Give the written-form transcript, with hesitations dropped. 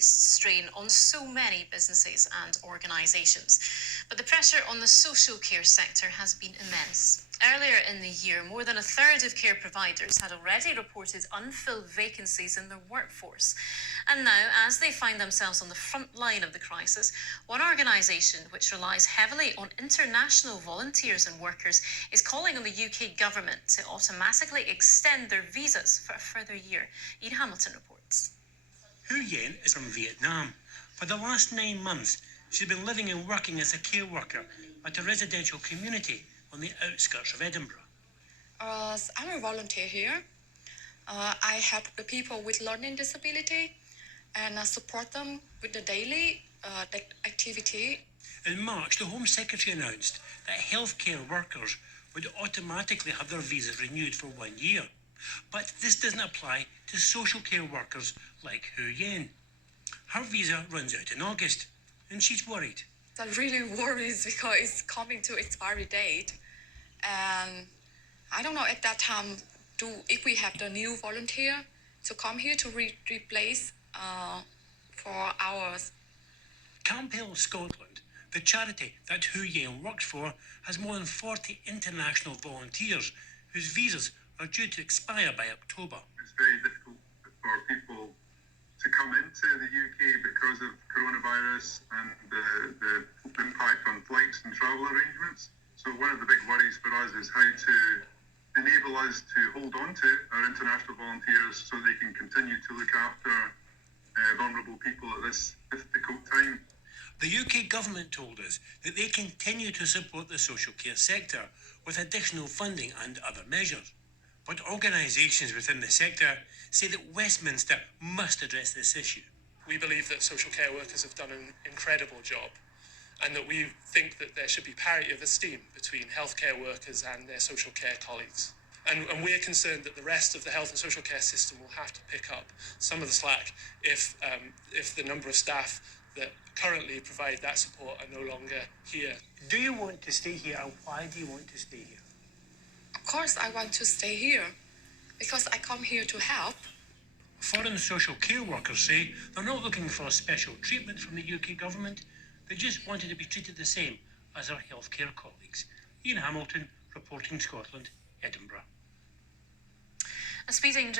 strain on so many businesses and organisations. But the pressure on the social care sector has been immense. Earlier in the year, more than a third of care providers had already reported unfilled vacancies in their workforce. And now, as they find themselves on the front line of the crisis, one organisation which relies heavily on international volunteers and workers is calling on the UK government to automatically extend their visas for a further year. Ian Hamilton reports. Hu Yen is from Vietnam. For the last 9 months, she's been living and working as a care worker at a residential community on the outskirts of Edinburgh. I'm a volunteer here. I help the people with learning disability and support them with the daily activity. In March, the Home Secretary announced that healthcare workers would automatically have their visas renewed for 1 year. But this doesn't apply to social care workers like Hu Yen. Her visa runs out in August, and she's worried. I'm really worried because it's coming to expiry date. And I don't know at that time if we have the new volunteer to come here to replace for hours. Camp Hill, Scotland, the charity that Hu Yen works for, has more than 40 international volunteers whose visas are due to expire by October. It's very difficult for people to come into the UK because of coronavirus and the impact on flights and travel arrangements. So one of the big worries for us is how to enable us to hold on to our international volunteers so they can continue to look after vulnerable people at this difficult time. The UK government told us that they continue to support the social care sector with additional funding and other measures. But organisations within the sector say that Westminster must address this issue. We believe that social care workers have done an incredible job, and that we think that there should be parity of esteem between healthcare workers and their social care colleagues. And we're concerned that the rest of the health and social care system will have to pick up some of the slack if the number of staff that currently provide that support are no longer here. Do you want to stay here, and why do you want to stay here? Of course, I want to stay here because I come here to help. Foreign social care workers say they're not looking for a special treatment from the UK government. They just wanted to be treated the same as their healthcare colleagues. Ian Hamilton, reporting Scotland, Edinburgh. A speeding